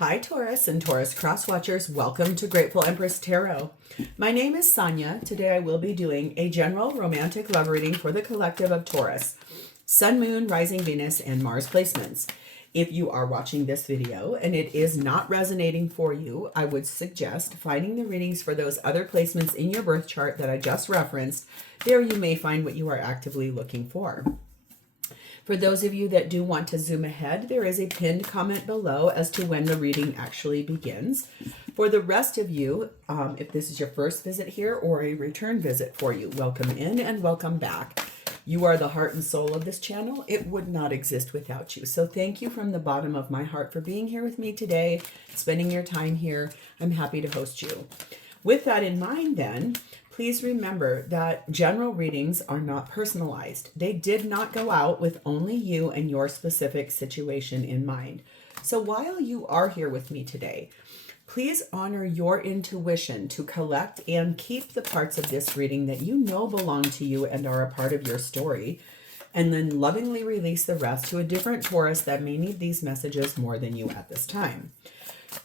Hi Taurus and Taurus cross watchers, welcome to Grateful Empress Tarot. My name is Sonia. Today I will be doing a general romantic love reading for the collective of Taurus, Sun, Moon, Rising Venus, and Mars placements. If you are watching this video and it is not resonating for you, I would suggest finding the readings for those other placements in your birth chart that I just referenced. There you may find what you are actively looking for. For those of you that do want to zoom ahead, there is a pinned comment below as to when the reading actually begins. For the rest of you, if this is your first visit here or a return visit for you, welcome in and welcome back. You are the heart and soul of this channel. It would not exist without you. So thank you from the bottom of my heart for being here with me today, spending your time here. I'm happy to host you. With that in mind then, please remember that general readings are not personalized. They did not go out with only you and your specific situation in mind. So while you are here with me today, please honor your intuition to collect and keep the parts of this reading that you know belong to you and are a part of your story, and then lovingly release the rest to a different Taurus that may need these messages more than you at this time.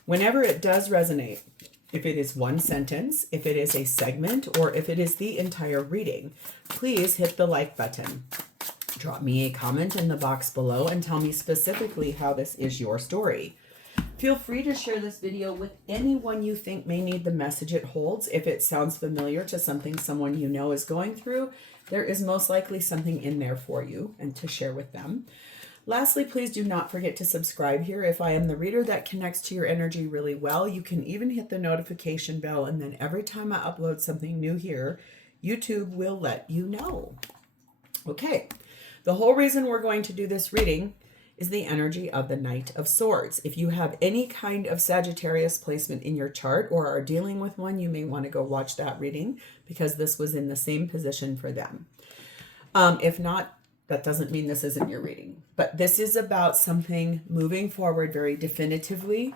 Whenever it does resonate, if it is one sentence, if it is a segment, or if it is the entire reading, please hit the like button. Drop me a comment in the box below and tell me specifically how this is your story. Feel free to share this video with anyone you think may need the message it holds. If it sounds familiar to something someone you know is going through, there is most likely something in there for you and to share with them. Lastly, please do not forget to subscribe here. If I am the reader that connects to your energy really well, you can even hit the notification bell, and then every time I upload something new here, YouTube will let you know. Okay, the whole reason we're going to do this reading is the energy of the Knight of Swords. If you have any kind of Sagittarius placement in your chart or are dealing with one, you may want to go watch that reading because this was in the same position for them. If not, that doesn't mean this isn't your reading, but this is about something moving forward very definitively,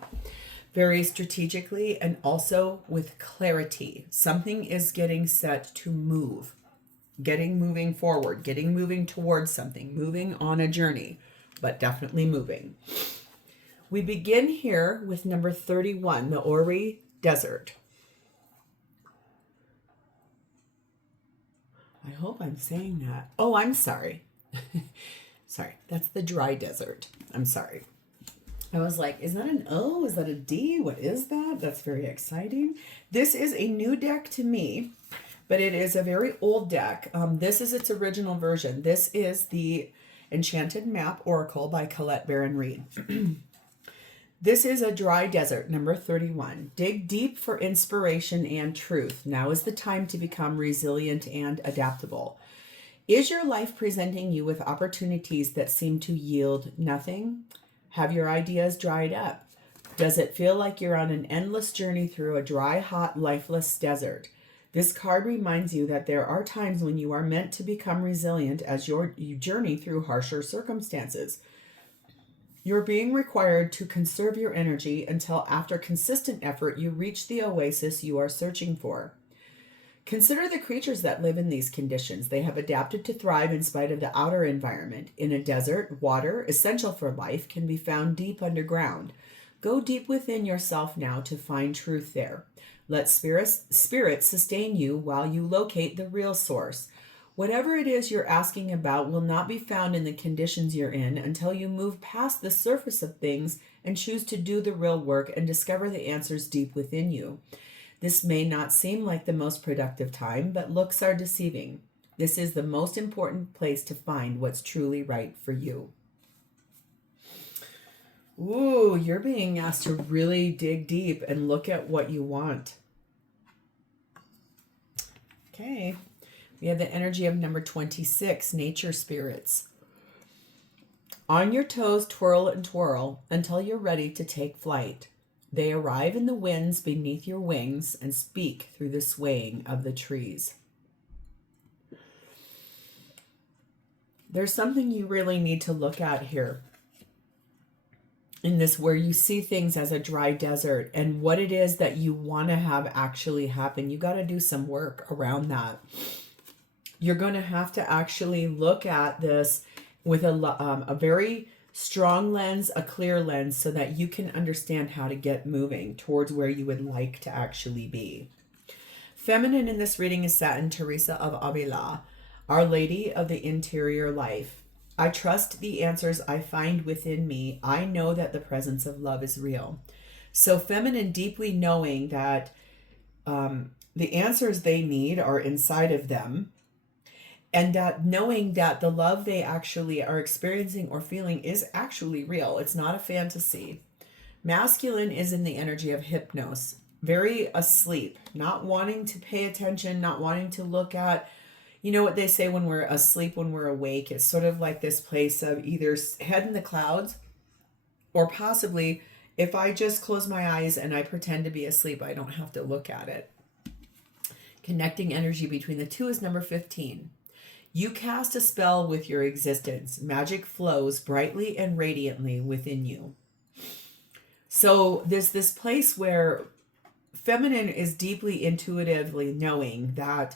very strategically, and also with clarity. Something is getting set to move, moving forward, moving towards something, moving on a journey, but definitely moving. We begin here with number 31, the Ori Desert. I hope I'm saying that. Oh, I'm sorry. Sorry, that's the dry desert. I'm sorry. I was like, is that an O? Is that a D? What is that? That's very exciting. This is a new deck to me, but it is a very old deck. This is its original version. This is the Enchanted Map Oracle by Colette Baron Reed. This is a dry desert, number 31. Dig deep for inspiration and truth. Now is the time to become resilient and adaptable. Is your life presenting you with opportunities that seem to yield nothing? Have your ideas dried up? Does it feel like you're on an endless journey through a dry, hot, lifeless desert? This card reminds you that there are times when you are meant to become resilient as you journey through harsher circumstances. You're being required to conserve your energy until after consistent effort you reach the oasis you are searching for. Consider the creatures that live in these conditions. They have adapted to thrive in spite of the outer environment. In a desert, water, essential for life, can be found deep underground. Go deep within yourself now to find truth there. Let spirit sustain you while you locate the real source. Whatever it is you're asking about will not be found in the conditions you're in until you move past the surface of things and choose to do the real work and discover the answers deep within you. This may not seem like the most productive time, but looks are deceiving. This is the most important place to find what's truly right for you. Ooh, you're being asked to really dig deep and look at what you want. Okay, we have the energy of number 26, Nature Spirits. On your toes, twirl and twirl until you're ready to take flight. They arrive in the winds beneath your wings and speak through the swaying of the trees. There's something you really need to look at here in this, where you see things as a dry desert and what it is that you want to have actually happen. You got to do some work around that. You're going to have to actually look at this with a very strong lens, a clear lens, so that you can understand how to get moving towards where you would like to actually be. Feminine in this reading is Saint Teresa of Avila, Our Lady of the Interior Life. I trust the answers I find within me. I know that the presence of love is real. So feminine, deeply knowing that the answers they need are inside of them, and that knowing that the love they actually are experiencing or feeling is actually real. It's not a fantasy. Masculine is in the energy of hypnos, very asleep, not wanting to pay attention, not wanting to look at, you know what they say, when we're asleep, when we're awake, it's sort of like this place of either head in the clouds, or possibly if I just close my eyes and I pretend to be asleep, I don't have to look at it. Connecting energy between the two is number 15. You cast a spell with your existence. Magic flows brightly and radiantly within you. So there's this place where feminine is deeply intuitively knowing that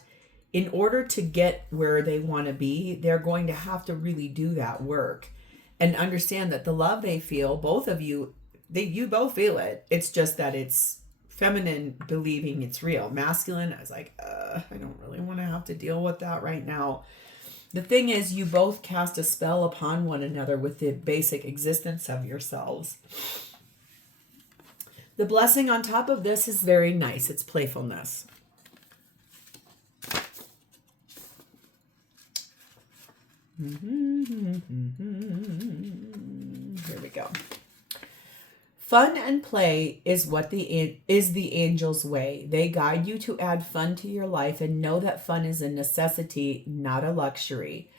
in order to get where they want to be, they're going to have to really do that work and understand that the love they feel, both of you, you both feel it. It's just that it's feminine believing it's real. Masculine is like, I don't really want to have to deal with that right now. The thing is, you both cast a spell upon one another with the basic existence of yourselves. The blessing on top of this is very nice. It's playfulness. Here we go. Fun and play is what the angel's way. They guide you to add fun to your life and know that fun is a necessity, not a luxury.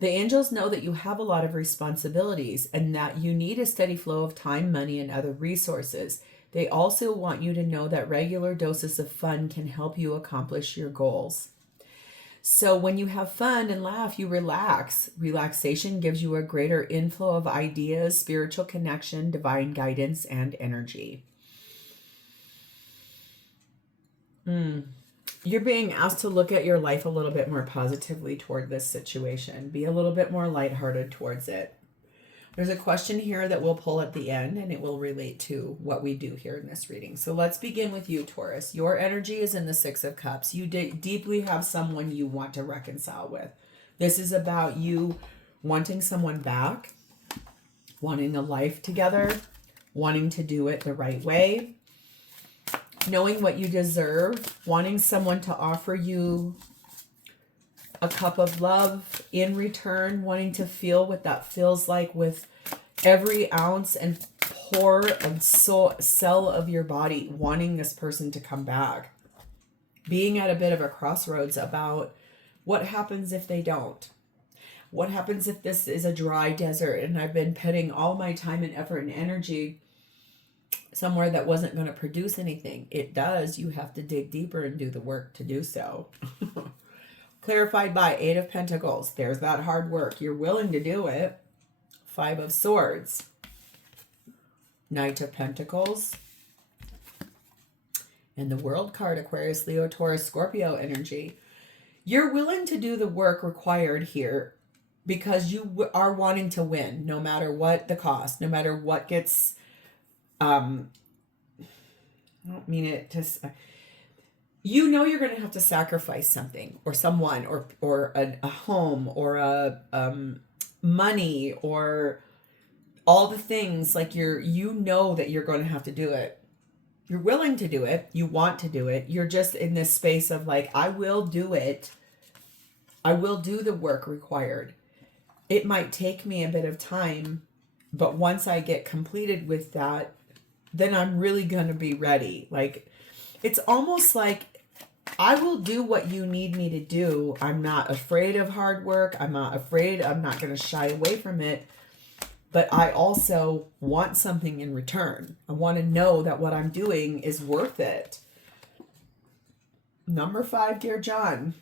The angels know that you have a lot of responsibilities and that you need a steady flow of time, money, and other resources. They also want you to know that regular doses of fun can help you accomplish your goals. So when you have fun and laugh, you relax. Relaxation gives you a greater inflow of ideas, spiritual connection, divine guidance, and energy. You're being asked to look at your life a little bit more positively toward this situation. Be a little bit more lighthearted towards it. There's a question here that we'll pull at the end, and it will relate to what we do here in this reading. So let's begin with you, Taurus. Your energy is in the Six of Cups. You deeply have someone you want to reconcile with. This is about you wanting someone back, wanting a life together, wanting to do it the right way, knowing what you deserve, wanting someone to offer you a cup of love in return, wanting to feel what that feels like with every ounce and pore and cell of your body, wanting this person to come back. Being at a bit of a crossroads about what happens if they don't. What happens if this is a dry desert and I've been putting all my time and effort and energy somewhere that wasn't going to produce anything? It does. You have to dig deeper and do the work to do so. Clarified by Eight of Pentacles. There's that hard work. You're willing to do it. Five of Swords. Knight of Pentacles. And the World card, Aquarius, Leo, Taurus, Scorpio energy. You're willing to do the work required here because you are wanting to win, no matter what the cost, no matter what gets, I don't mean it to... You know you're going to have to sacrifice something or someone or a home or a money or all the things. Like you know that you're going to have to do it. You're willing to do it. You want to do it. You're just in this space of like, I will do it. I will do the work required. It might take me a bit of time, but once I get completed with that, then I'm really going to be ready. Like, it's almost like I will do what you need me to do. I'm not afraid of hard work. I'm not afraid. I'm not going to shy away from it. But I also want something in return. I want to know that what I'm doing is worth it. Number 5, Dear John.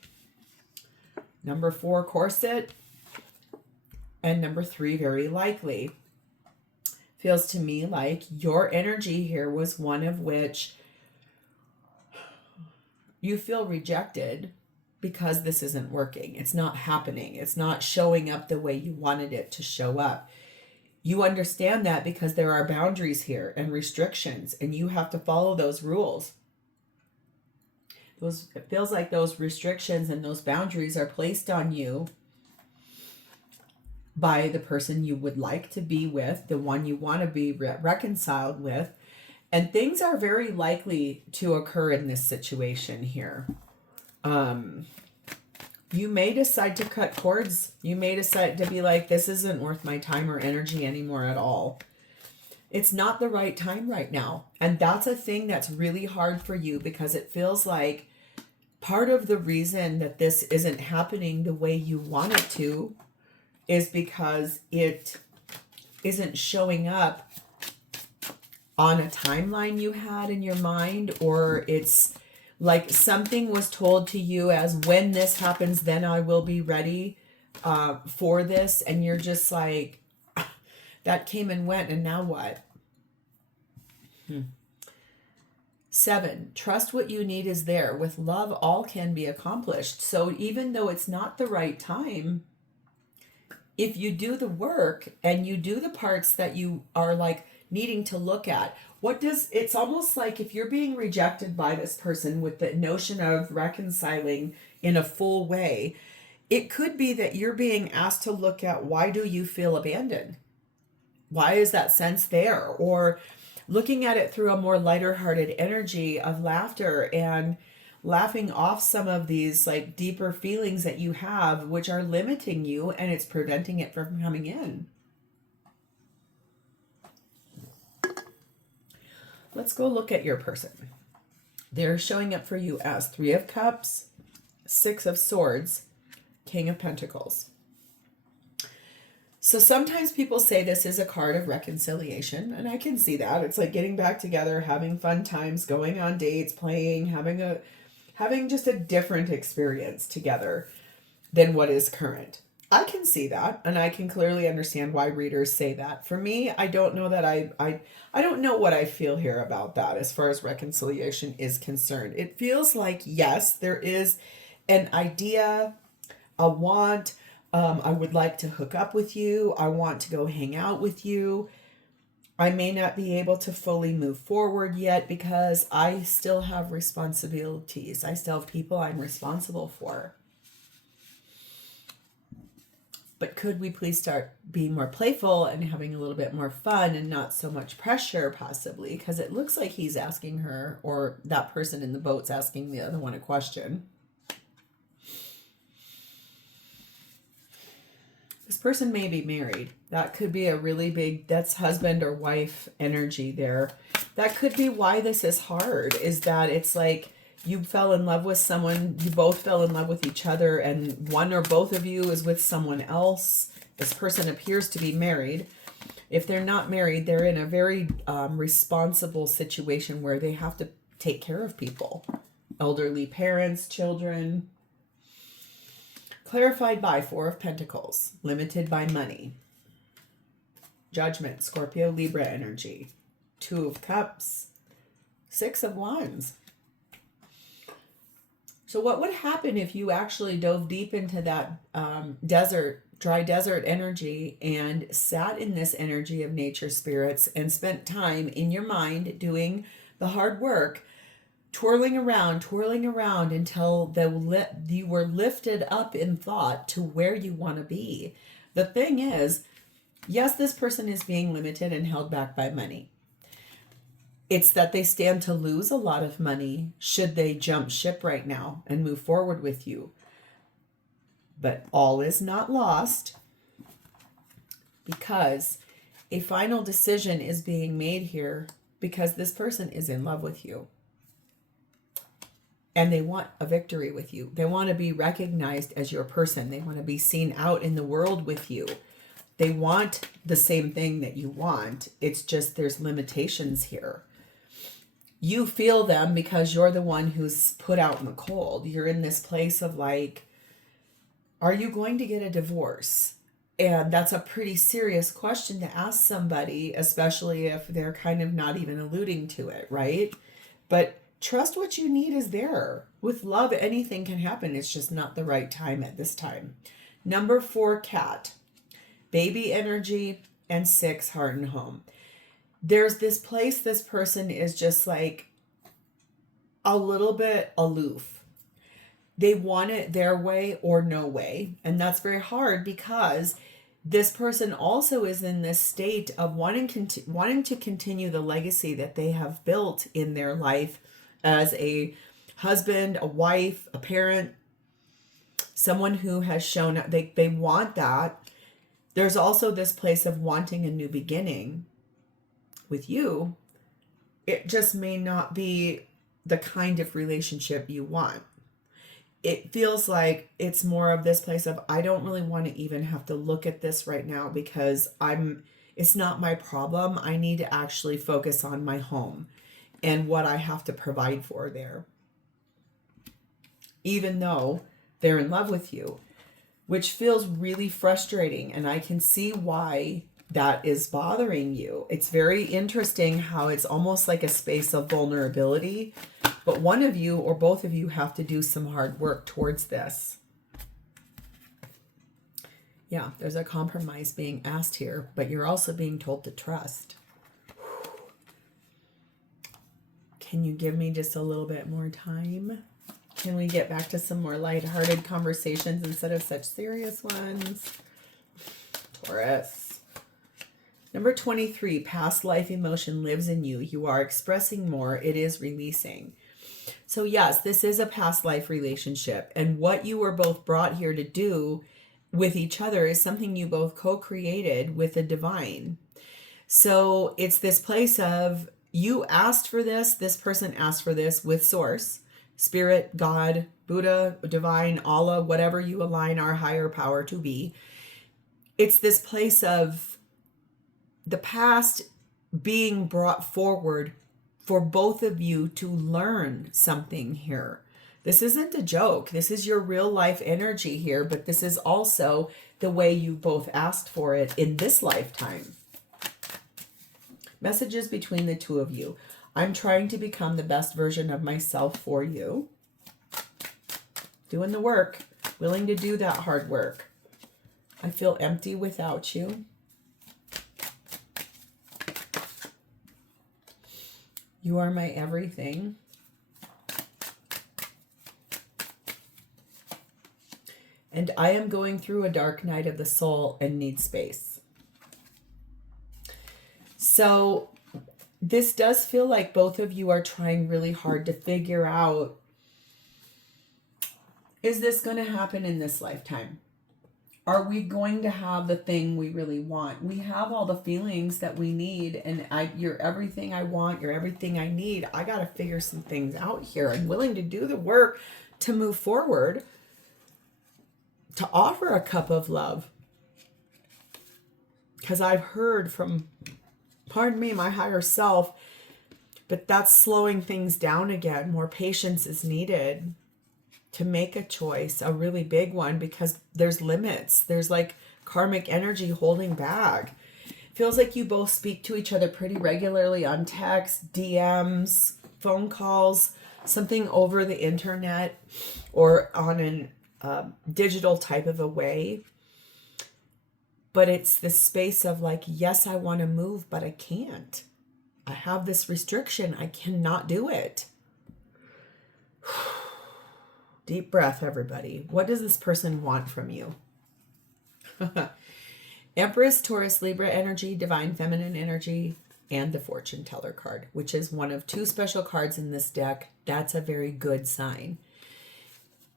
Number 4, Corset. And number 3, Very Likely. Feels to me like your energy here was one of which you feel rejected because this isn't working. It's not happening. It's not showing up the way you wanted it to show up. You understand that because there are boundaries here and restrictions, and you have to follow those rules. It feels like those restrictions and those boundaries are placed on you by the person you would like to be with, the one you want to be reconciled with. And things are very likely to occur in this situation here. You may decide to cut cords. You may decide to be like, this isn't worth my time or energy anymore at all. It's not the right time right now. And that's a thing that's really hard for you, because it feels like part of the reason that this isn't happening the way you want it to is because it isn't showing up on a timeline you had in your mind, or it's like something was told to you as, when this happens, then I will be ready for this. And you're just like, that came and went, and now what? 7, trust what you need is there. With love, all can be accomplished. So even though it's not the right time, if you do the work and you do the parts that you are like needing to look at, it's almost like if you're being rejected by this person with the notion of reconciling in a full way, it could be that you're being asked to look at, why do you feel abandoned? Why is that sense there? Or looking at it through a more lighter-hearted energy of laughter and laughing off some of these like deeper feelings that you have, which are limiting you, and it's preventing it from coming in. Let's go look at your person. They're showing up for you as 3 of Cups, 6 of Swords, King of Pentacles. So sometimes people say this is a card of reconciliation, and I can see that. It's like getting back together, having fun times, going on dates, playing, having just a different experience together than what is current. I can see that, and I can clearly understand why readers say that. For me, I don't know that I don't know what I feel here about that as far as reconciliation is concerned. It feels like, yes, there is an idea, a want. I would like to hook up with you. I want to go hang out with you. I may not be able to fully move forward yet because I still have responsibilities. I still have people I'm responsible for. But could we please start being more playful and having a little bit more fun and not so much pressure, possibly? Because it looks like he's asking her, or that person in the boat's asking the other one a question. This person may be married. That could be a really big, that's husband or wife energy there. That could be why this is hard, is that it's like you fell in love with someone, you both fell in love with each other, and one or both of you is with someone else. This person appears to be married. If they're not married, they're in a very responsible situation where they have to take care of people. Elderly parents, children. Clarified by 4 of Pentacles. Limited by money. Judgment, Scorpio, Libra energy. 2 of Cups. 6 of Wands. So what would happen if you actually dove deep into that dry desert energy and sat in this energy of nature spirits and spent time in your mind doing the hard work, twirling around until you were lifted up in thought to where you want to be? The thing is, yes, this person is being limited and held back by money. It's that they stand to lose a lot of money should they jump ship right now and move forward with you. But all is not lost, because a final decision is being made here, because this person is in love with you. And they want a victory with you. They want to be recognized as your person. They want to be seen out in the world with you. They want the same thing that you want. It's just there's limitations here. You feel them because you're the one who's put out in the cold. You're in this place of like, are you going to get a divorce? And that's a pretty serious question to ask somebody, especially if they're kind of not even alluding to it, right? But trust what you need is there. With love, anything can happen. It's just not the right time at this time. Number 4, Cat. Baby energy, and 6, heart and home. There's this place this person is just like a little bit aloof. They want it their way or no way. And that's very hard because this person also is in this state of wanting to continue the legacy that they have built in their life as a husband, a wife, a parent, someone who has shown up. They want that. There's also this place of wanting a new beginning with you. It just may not be the kind of relationship you want. It feels like it's more of this place of, I don't really want to even have to look at this right now because it's not my problem. I need to actually focus on my home and what I have to provide for there. Even though they're in love with you, which feels really frustrating. And I can see why that is bothering you. It's very interesting how it's almost like a space of vulnerability, but one of you or both of you have to do some hard work towards this. Yeah, there's a compromise being asked here, but you're also being told to trust. Can you give me just a little bit more time? Can we get back to some more lighthearted conversations instead of such serious ones? Taurus. Number 23, past life emotion lives in you. You are expressing more. It is releasing. So yes, this is a past life relationship. And what you were both brought here to do with each other is something you both co-created with the divine. So it's this place of, you asked for this person asked for this with source, spirit, God, Buddha, divine, Allah, whatever you align our higher power to be. It's this place of the past being brought forward for both of you to learn something here. This isn't a joke. This is your real life energy here, but this is also the way you both asked for it in this lifetime. Messages between the two of you. I'm trying to become the best version of myself for you. Doing the work, willing to do that hard work. I feel empty without you. You are my everything. And I am going through a dark night of the soul and need space. So this does feel like both of you are trying really hard to figure out, is this going to happen in this lifetime? Are we going to have the thing we really want? We have all the feelings that we need, and you're everything I want, you're everything I need. I got to figure some things out here. I'm willing to do the work to move forward, to offer a cup of love. Because I've heard from, pardon me, my higher self, but that's slowing things down again. More patience is needed to make a choice, a really big one, because there's limits. There's like karmic energy holding back. Feels like you both speak to each other pretty regularly on text, DMs, phone calls, something over the internet or on an digital type of a way. But it's this space of like, yes, I want to move, but I can't. I have this restriction. I cannot do it. Deep breath, everybody. What does this person want from you? Empress, Taurus, Libra energy, divine feminine energy, and the fortune teller card, which is one of 2 special cards in this deck. That's a very good sign.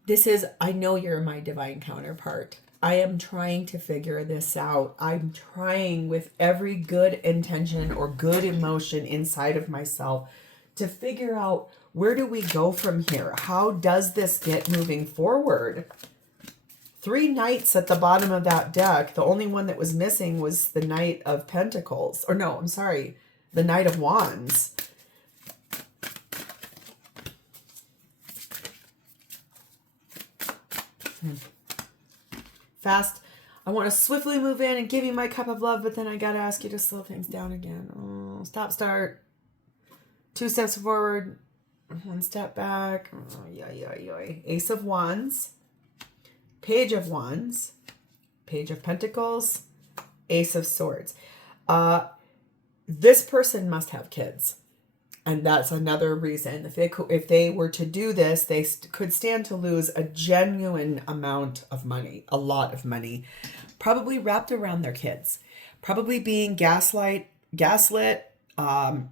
This is, I know you're my divine counterpart. I am trying to figure this out. I'm trying with every good intention or good emotion inside of myself to figure out, where do we go from here? How does this get moving forward? 3 knights at the bottom of that deck. The only one that was missing was the Knight of Pentacles. Or no, I'm sorry, the Knight of Wands. Fast. I want to swiftly move in and give you my cup of love, but then I got to ask you to slow things down again. Oh, stop, start. 2 steps forward. 1 step back. Oh, Ace of Wands. Page of Wands. Page of Pentacles. Ace of Swords. This person must have kids. And that's another reason. If they were to do this, they could stand to lose a genuine amount of money, a lot of money, probably wrapped around their kids, probably being gaslit,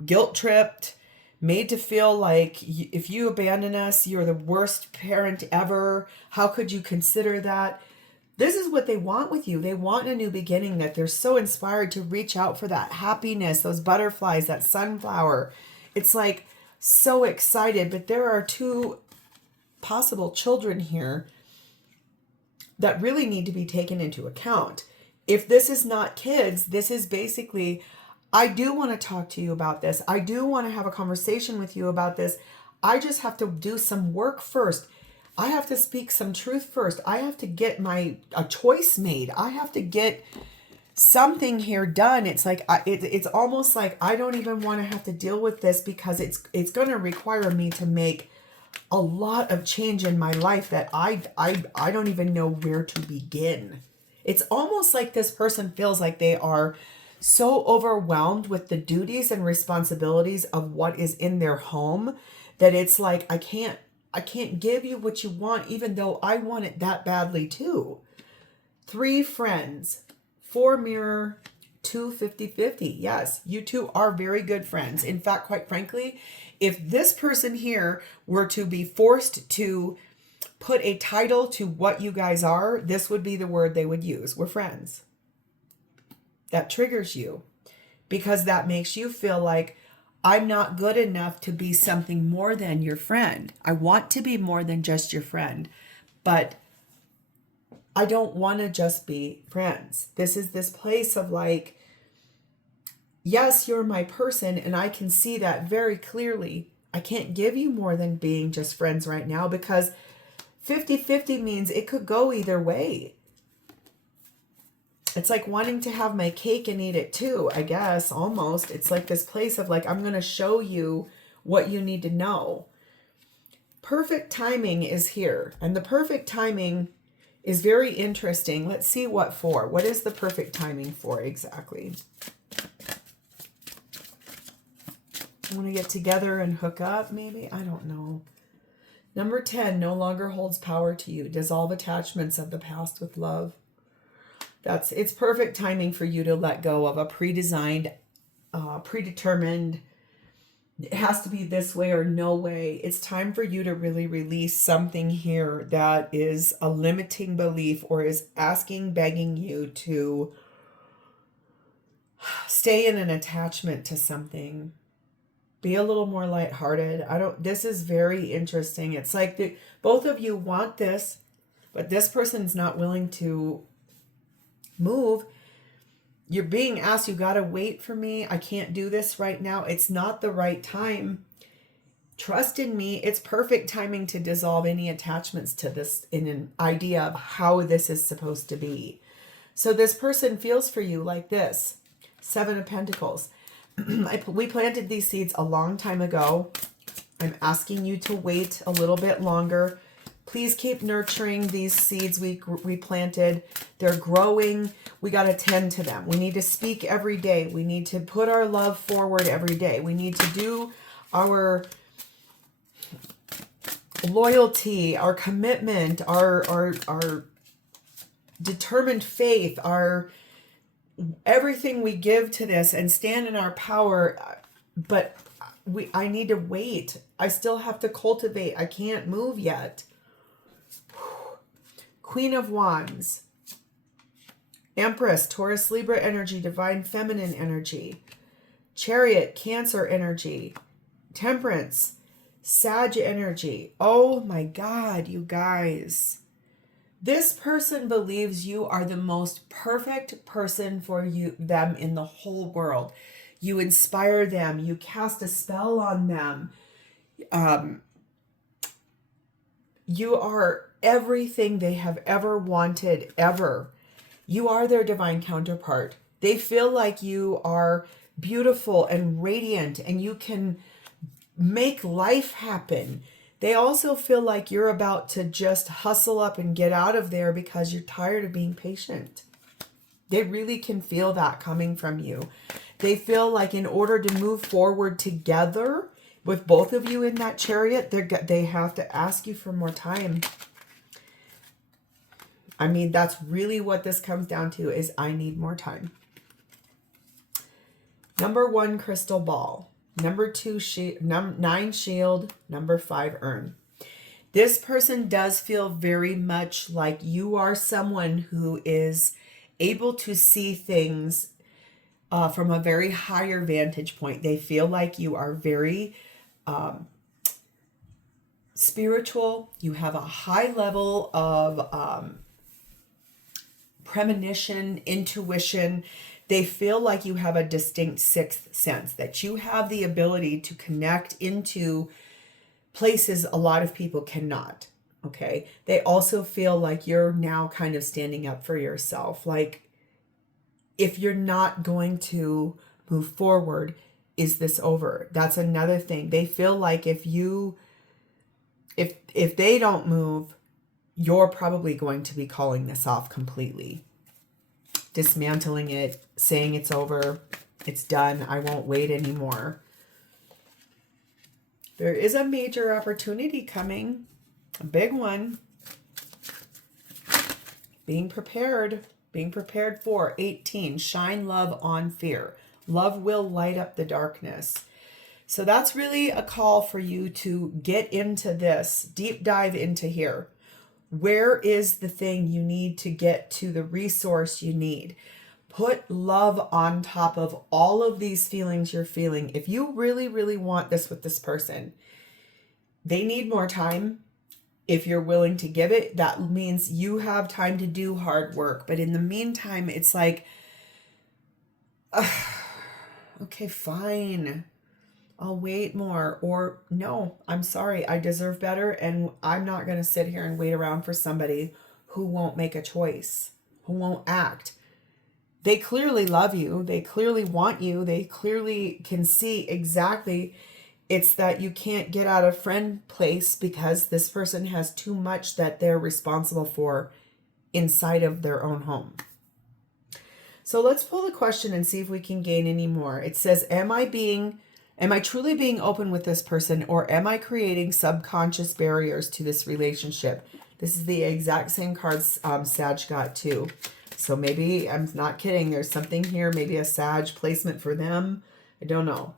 guilt-tripped, made to feel like if you abandon us, you're the worst parent ever. How could you consider that? This is what they want with you. They want a new beginning, that they're so inspired to reach out for that happiness, those butterflies, that sunflower. It's like so excited, but there are two possible children here that really need to be taken into account. If this is not kids, this is basically, I do want to talk to you about this. I do want to have a conversation with you about this. I just have to do some work first. I have to speak some truth first. I have to get a choice made. I have to get something here done. It's like it's almost like I don't even want to have to deal with this, because it's going to require me to make a lot of change in my life that I don't even know where to begin. It's almost like this person feels like they are so overwhelmed with the duties and responsibilities of what is in their home that it's like I can't give you what you want, even though I want it that badly too. 3 friends, 4 mirror, 2 50-50. Yes, you two are very good friends. In fact, quite frankly, if this person here were to be forced to put a title to what you guys are, this would be the word they would use. We're friends. That triggers you because that makes you feel like I'm not good enough to be something more than your friend. I want to be more than just your friend, but I don't want to just be friends. This is this place of like, yes, you're my person, and I can see that very clearly. I can't give you more than being just friends right now, because 50-50 means it could go either way. It's like wanting to have my cake and eat it too, I guess, almost. It's like this place of like, I'm going to show you what you need to know. Perfect timing is here, and the perfect timing is very interesting. Let's see what for. What is the perfect timing for exactly? Want to get together and hook up, maybe? I don't know. Number 10, no longer holds power to you. Dissolve attachments of the past with love. It's perfect timing for you to let go of a predetermined, it has to be this way or no way. It's time for you to really release something here that is a limiting belief, or is begging you to stay in an attachment to something. Be a little more lighthearted. This is very interesting. It's like both of you want this, but this person's not willing to move. You're being asked, you got to wait for me. I can't do this right now. It's not the right time. Trust in me. It's perfect timing to dissolve any attachments to this in an idea of how this is supposed to be. So this person feels for you like this. 7 of Pentacles. We planted these seeds a long time ago. I'm asking you to wait a little bit longer. Please keep nurturing these seeds we planted. They're growing. We got to tend to them. We need to speak every day. We need to put our love forward every day. We need to do our loyalty, our commitment, our determined faith, our everything we give to this, and stand in our power. But I need to wait. I still have to cultivate. I can't move yet. Queen of Wands, Empress, Taurus, Libra energy, Divine Feminine energy, Chariot, Cancer energy, Temperance, Sag energy. Oh my God, you guys. This person believes you are the most perfect person for them in the whole world. You inspire them. You cast a spell on them. You are everything they have ever wanted, ever. You are their divine counterpart. They feel like you are beautiful and radiant, and you can make life happen. They also feel like you're about to just hustle up and get out of there because you're tired of being patient. They really can feel that coming from you. They feel like in order to move forward together with both of you in that Chariot, they have to ask you for more time. I mean, that's really what this comes down to, is I need more time. Number 1, crystal ball. Number 2, 9 shield. Number 5, urn. This person does feel very much like you are someone who is able to see things from a very higher vantage point. They feel like you are very spiritual. You have a high level of premonition, intuition. They feel like you have a distinct sixth sense, that you have the ability to connect into places a lot of people cannot. Okay. They also feel like you're now kind of standing up for yourself. Like, if you're not going to move forward, is this over? That's another thing. They feel like if they don't move, you're probably going to be calling this off completely. Dismantling it, saying it's over, it's done, I won't wait anymore. There is a major opportunity coming, a big one. Being prepared for 18. Shine love on fear. Love will light up the darkness. So that's really a call for you to get into this, deep dive into here. Where is the thing you need to get to the resource you need? Put love on top of all of these feelings you're feeling. If you really, really want this with this person, they need more time. If you're willing to give it, that means you have time to do hard work. But in the meantime, it's like, okay, fine. I'll wait more. Or no, I'm sorry. I deserve better. And I'm not going to sit here and wait around for somebody who won't make a choice, who won't act. They clearly love you. They clearly want you. They clearly can see exactly. It's that you can't get out of friend place because this person has too much that they're responsible for inside of their own home. So let's pull the question and see if we can gain any more. It says, am I truly being open with this person, or am I creating subconscious barriers to this relationship? This is the exact same card Sag got too. So maybe, I'm not kidding, there's something here, maybe a Sag placement for them. I don't know.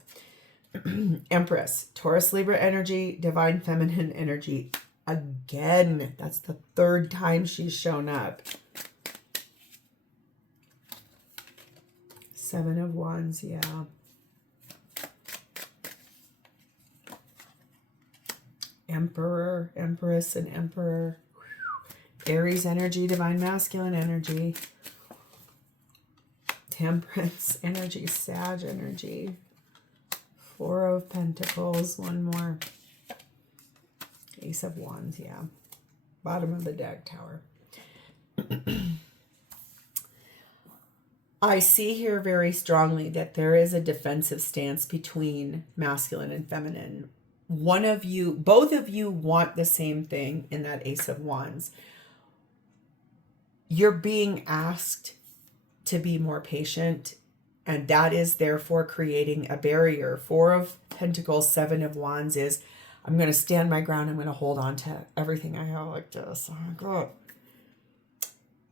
Empress, Taurus, Libra energy, divine feminine energy. Again, that's the 3rd time she's shown up. 7 of Wands, yeah. Emperor, Empress, and Emperor. Aries energy, divine masculine energy. Temperance energy, Sag energy. 4 of Pentacles, one more. Ace of Wands, yeah. Bottom of the deck, Tower. I see here very strongly that there is a defensive stance between masculine and feminine. One of you, both of you want the same thing in that Ace of Wands. You're being asked to be more patient, and that is therefore creating a barrier. 4 of Pentacles, 7 of Wands is, I'm going to stand my ground. I'm going to hold on to everything I have like this. Oh my God.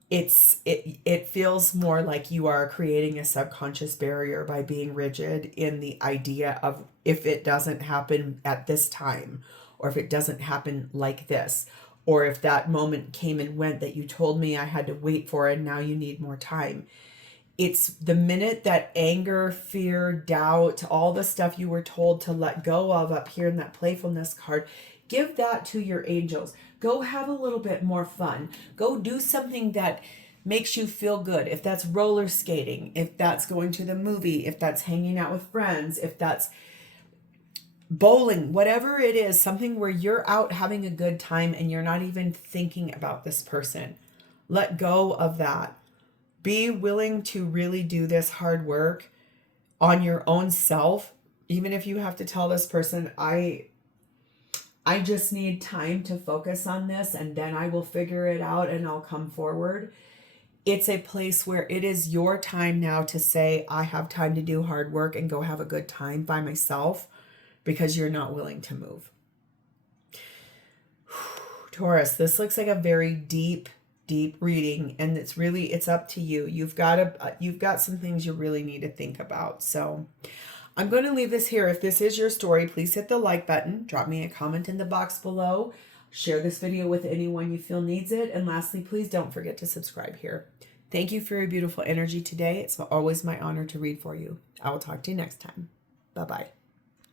It feels more like you are creating a subconscious barrier by being rigid in the idea of, if it doesn't happen at this time, or if it doesn't happen like this, or if that moment came and went that you told me I had to wait for and now you need more time. It's the minute that anger, fear, doubt, all the stuff you were told to let go of up here in that playfulness card, give that to your angels. Go have a little bit more fun. Go do something that makes you feel good. If that's roller skating, if that's going to the movie, if that's hanging out with friends, if that's bowling, whatever it is, something where you're out having a good time and you're not even thinking about this person. Let go of that. Be willing to really do this hard work on your own self, even if you have to tell this person, I just need time to focus on this and then I will figure it out and I'll come forward. it's a place where it is your time now to say, I have time to do hard work and go have a good time by myself, because you're not willing to move. Taurus, this looks like a very deep reading, and it's up to you. You've got some things you really need to think about. So I'm going to leave this here. If this is your story, please hit the like button, drop me a comment in the box below, share this video with anyone you feel needs it, and lastly, please don't forget to subscribe here. Thank you for your beautiful energy today. It's always my honor to read for you. I will talk to you next time. Bye-bye.